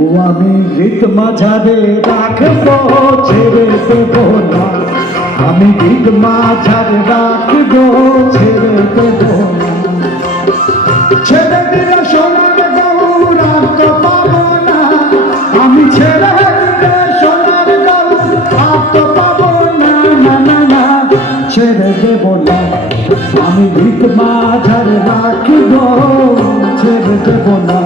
ও আমি গীত মাঝারে রাখবো ছেড়ে দেব না, আমি গীত মাঝারে রাখবো ছেড়ে দেব না। ছেড়ে দিলে সোনার গৌর আর তো পাবো না, আমি ছেড়ে দিলে সোনার গৌর আর তো পাবো না, না না না ছেড়ে দেব না, আমি গীত মাঝারে রাখবো ছেড়ে দেব না।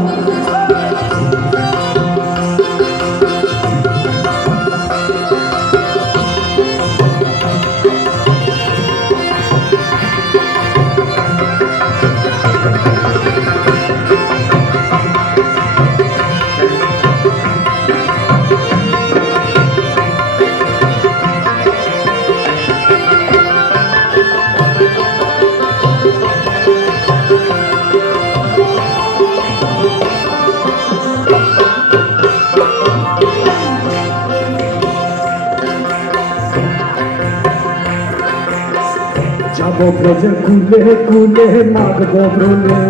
যাব ব্রজে কুলে কুলে মাগব ব্রলে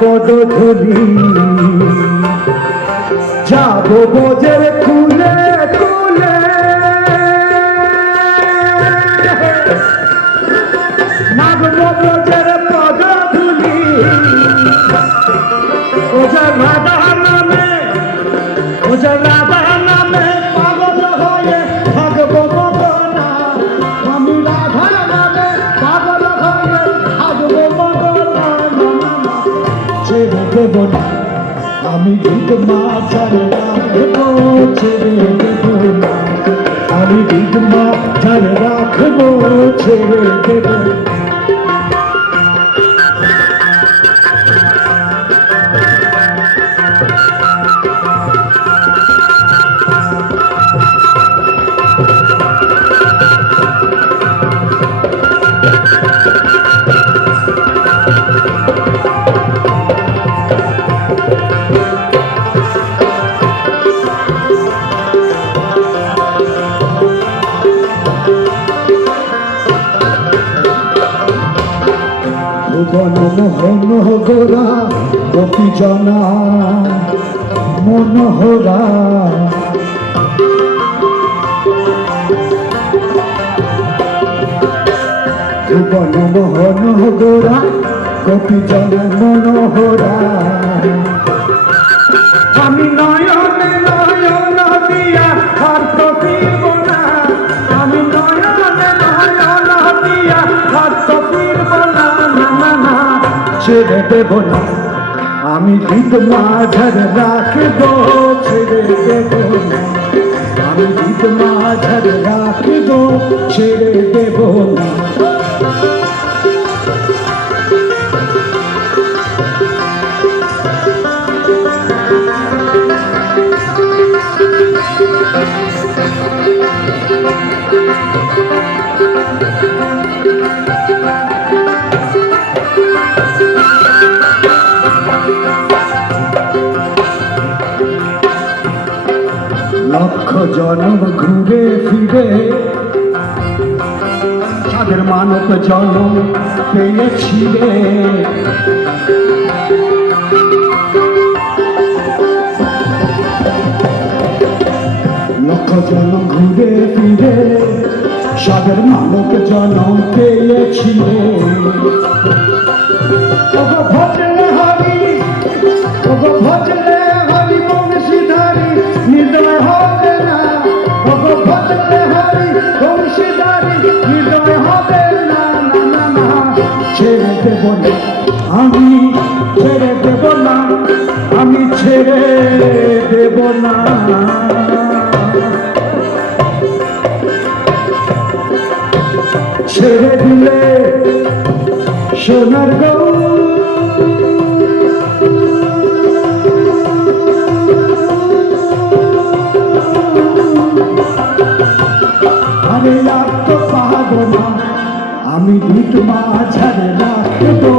পদধূলি, যাব ব্রজের কুলে কুলে মাগব ব্রজের পদধূলি, ও যে রাধা নামে, ও যে রাধা নামে পাগল হয়ে থাকব মগনা, আমি রাধা নামে পাগল হয়ে থাকব মগনা, ছেড়ে দেব না, আমি গীত মাঝারে রাখবো ছেড়ে দেব না, আমি গীত মাঝারে রাখবো ছেড়ে দেব না। ভুবন মোহন গোরা গোপী জনা মনোহরা, ভুবন মোহন গোরা গোপী জনা মনোহরা, আমি নয়নে নয়ন দিয়া আর তো ফিরব না, আমি নয়নে নয়ন দিয়া আর তো ফিরব না, না না না ছেড়ে দেব না, আমি গীত মাঝারে রাখবো ছেড়ে দেব না, আমি গীত মাঝারে রাখবো ছেড়ে দেব না। লক্ষ জন্ম ঘুরে ফিরে তাদের মানব জন্ম পেয়েছি রে, লক্ষ জন্ম ঘুরে ফিরে সাদের মানব জন্ম পেয়েছি রে, ভজলে হরি ভজলে হরি বংশীধারী হৃদয় হবে না, ভজলে হরি বংশীধারী হৃদয় হবে না, না না না ছেড়ে দেব না, আমি ছেড়ে দেব না, আমি ছেড়ে দেব না। ছেড়ে দিলে সোনার গৌর আরে আর তো পাবো না, আমি গীত মাঝারে রাখবো